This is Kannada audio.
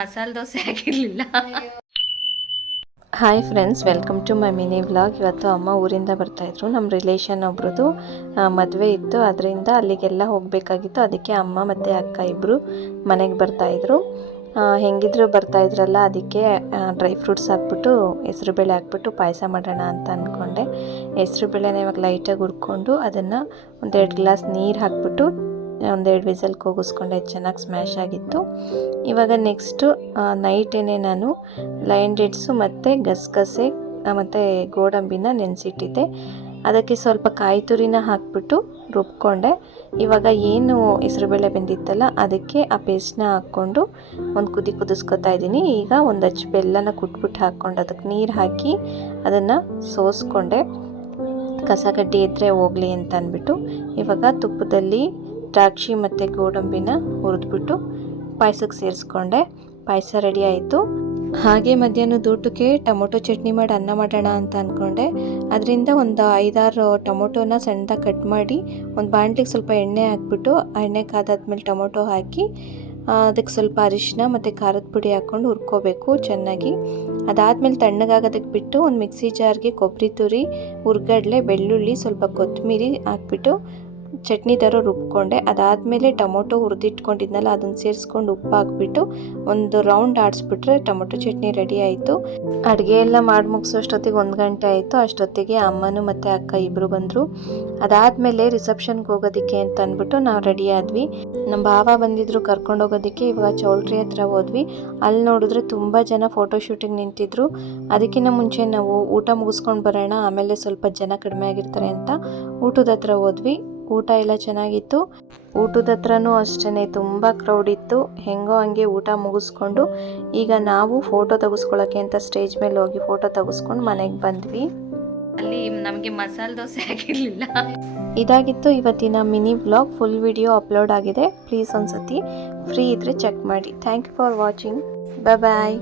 ಮಸಾಲೆ ದೋಸೆ ಆಗಿರಲಿಲ್ಲ. Hi friends, welcome to my mini vlog. ಇವತ್ತು ಅಮ್ಮ ಊರಿಂದ ಬರ್ತಾಯಿದ್ರು. ನಮ್ಮ ರಿಲೇಷನ್ ಒಬ್ರದ್ದು ಮದುವೆ ಇತ್ತು, ಅದರಿಂದ ಅಲ್ಲಿಗೆಲ್ಲ ಹೋಗಬೇಕಾಗಿತ್ತು. ಅದಕ್ಕೆ ಅಮ್ಮ ಮತ್ತು ಅಕ್ಕ ಇಬ್ಬರು ಮನೆಗೆ ಬರ್ತಾಯಿದ್ರು. ಹೆಂಗಿದ್ರು ಬರ್ತಾಯಿದ್ರಲ್ಲ, ಅದಕ್ಕೆ ಡ್ರೈ ಫ್ರೂಟ್ಸ್ ಹಾಕ್ಬಿಟ್ಟು ಹೆಸ್ರುಬೇಳೆ ಹಾಕ್ಬಿಟ್ಟು ಪಾಯಸ ಮಾಡೋಣ ಅಂತ ಅಂದ್ಕೊಂಡೆ. ಹೆಸ್ರುಬೇಳೆನ ಇವಾಗ ಲೈಟಾಗಿ ಹುರ್ಕೊಂಡು ಅದನ್ನು 1-2 ಗ್ಲಾಸ್ ನೀರು ಹಾಕ್ಬಿಟ್ಟು 1-2 ವಿಸಲ್ ಕೂಗಿಸ್ಕೊಂಡೆ. ಚೆನ್ನಾಗಿ ಸ್ಮ್ಯಾಶ್ ಆಗಿತ್ತು. ಇವಾಗ ನೆಕ್ಸ್ಟು ನೈಟೇನೆ ನಾನು ಲಯನ್ ಡೇಟ್ಸು ಮತ್ತು ಗಸಗಸೆ ಮತ್ತು ಗೋಡಂಬಿನ ನೆನೆಸಿಟ್ಟಿದ್ದೆ. ಅದಕ್ಕೆ ಸ್ವಲ್ಪ ಕಾಯಿ ತುರಿನ ಹಾಕ್ಬಿಟ್ಟು ರುಬ್ಕೊಂಡೆ. ಇವಾಗ ಏನು ಹೆಸ್ರುಬೇಳೆ ಬೆಂದಿತ್ತಲ್ಲ, ಅದಕ್ಕೆ ಆ ಪೇಸ್ಟ್ನ ಹಾಕ್ಕೊಂಡು ಒಂದು ಕುದಿಸ್ಕೊತಾ ಇದ್ದೀನಿ. ಈಗ ಒಂದು ಅಚ್ಚು ಬೆಲ್ಲನ ಕುಟ್ಬಿಟ್ಟು ಹಾಕ್ಕೊಂಡು ಅದಕ್ಕೆ ನೀರು ಹಾಕಿ ಅದನ್ನು ಸೋಸ್ಕೊಂಡೆ. ಕಸಗಡ್ಡೆ ಇದ್ದರೆ ಹೋಗಲಿ ಅಂತ ಅಂದ್ಬಿಟ್ಟು ಇವಾಗ ತುಪ್ಪದಲ್ಲಿ ದ್ರಾಕ್ಷಿ ಮತ್ತು ಗೋಡಂಬಿನ ಹುರಿದ್ಬಿಟ್ಟು ಪಾಯಸಕ್ಕೆ ಸೇರಿಸ್ಕೊಂಡೆ. ಪಾಯಸ ರೆಡಿ ಆಯಿತು. ಹಾಗೆ ಮಧ್ಯಾಹ್ನದ ಊಟಕ್ಕೆ ಟೊಮೊಟೊ ಚಟ್ನಿ ಮಾಡಿ ಅನ್ನ ಮಾಡೋಣ ಅಂತ ಅಂದ್ಕೊಂಡೆ. ಅದರಿಂದ ಒಂದು 5-6 ಟೊಮೊಟೊನ ಸಣ್ಣದಾಗಿ ಕಟ್ ಮಾಡಿ ಒಂದು ಬಾಣಲಿಗೆ ಸ್ವಲ್ಪ ಎಣ್ಣೆ ಹಾಕ್ಬಿಟ್ಟು, ಎಣ್ಣೆ ಕಾದಾದ್ಮೇಲೆ ಟೊಮೊಟೊ ಹಾಕಿ ಅದಕ್ಕೆ ಸ್ವಲ್ಪ ಅರಿಶಿನ ಮತ್ತು ಖಾರದ ಪುಡಿ ಹಾಕ್ಕೊಂಡು ಹುರ್ಕೋಬೇಕು ಚೆನ್ನಾಗಿ. ಅದಾದಮೇಲೆ ತಣ್ಣಗಾಗೋದಕ್ಕೆ ಬಿಟ್ಟು ಒಂದು ಮಿಕ್ಸಿ ಜಾರ್ಗೆ ಕೊಬ್ಬರಿ ತುರಿ, ಹುರ್ಗಡ್ಲೆ, ಬೆಳ್ಳುಳ್ಳಿ, ಸ್ವಲ್ಪ ಕೊತ್ತಂಬರಿ ಹಾಕ್ಬಿಟ್ಟು ಚಟ್ನಿ ಥರ ರುಬ್ಕೊಂಡೆ. ಅದಾದಮೇಲೆ ಟೊಮೊಟೊ ಹುರಿದಿಟ್ಕೊಂಡಿದ್ನಲ್ಲ, ಅದನ್ನು ಸೇರಿಸ್ಕೊಂಡು ಉಪ್ಪು ಹಾಕ್ಬಿಟ್ಟು ಒಂದು ರೌಂಡ್ ಆಡಿಸ್ಬಿಟ್ರೆ ಟೊಮೊಟೊ ಚಟ್ನಿ ರೆಡಿ ಆಯಿತು. ಅಡುಗೆ ಎಲ್ಲ ಮಾಡಿ ಮುಗಿಸೋಷ್ಟೊತ್ತಿಗೆ 1 ಗಂಟೆ ಆಯಿತು. ಅಷ್ಟೊತ್ತಿಗೆ ಅಮ್ಮನೂ ಮತ್ತು ಅಕ್ಕ ಇಬ್ಬರು ಬಂದರು. ಅದಾದಮೇಲೆ ರಿಸೆಪ್ಷನ್ಗೆ ಹೋಗೋದಕ್ಕೆ ಅಂತ ಅಂದ್ಬಿಟ್ಟು ನಾವು ರೆಡಿ ಆದ್ವಿ. ನಮ್ಮ ಭಾವ ಬಂದಿದ್ದರು ಕರ್ಕೊಂಡು ಹೋಗೋದಕ್ಕೆ. ಇವಾಗ ಚೌಲ್ಟ್ರಿ ಹತ್ರ ಹೋದ್ವಿ. ಅಲ್ಲಿ ನೋಡಿದ್ರೆ ತುಂಬ ಜನ ಫೋಟೋ ಶೂಟಿಂಗ್ ನಿಂತಿದ್ರು. ಅದಕ್ಕಿಂತ ಮುಂಚೆ ನಾವು ಊಟ ಮುಗಿಸ್ಕೊಂಡು ಬರೋಣ, ಆಮೇಲೆ ಸ್ವಲ್ಪ ಜನ ಕಡಿಮೆ ಆಗಿರ್ತಾರೆ ಅಂತ ಊಟದ ಹತ್ರ ಹೋದ್ವಿ. ಊಟ ಎಲ್ಲ ಚೆನ್ನಾಗಿತ್ತು. ಊಟದ ಹತ್ರನೂ ಅಷ್ಟೇ ತುಂಬ ಕ್ರೌಡ್ ಇತ್ತು. ಹೆಂಗೋ ಹಂಗೆ ಊಟ ಮುಗಿಸ್ಕೊಂಡು ಈಗ ನಾವು ಫೋಟೋ ತೆಗೆಸ್ಕೊಳ್ಳೋಕ್ಕೆ ಅಂತ ಸ್ಟೇಜ್ ಮೇಲೆ ಹೋಗಿ ಫೋಟೋ ತೆಗೆಸ್ಕೊಂಡು ಮನೆಗೆ ಬಂದ್ವಿ. ಅಲ್ಲಿ ನಮಗೆ ಮಸಾಲೆ ದೋಸೆ ಆಗಿರಲಿಲ್ಲ. ಇದಾಗಿತ್ತು ಇವತ್ತಿನ mini vlog. Full video upload ಆಗಿದೆ. ಪ್ಲೀಸ್ ಒಂದ್ಸತಿ ಫ್ರೀ ಇದ್ದರೆ ಚೆಕ್ ಮಾಡಿ. Thank you for watching. Bye.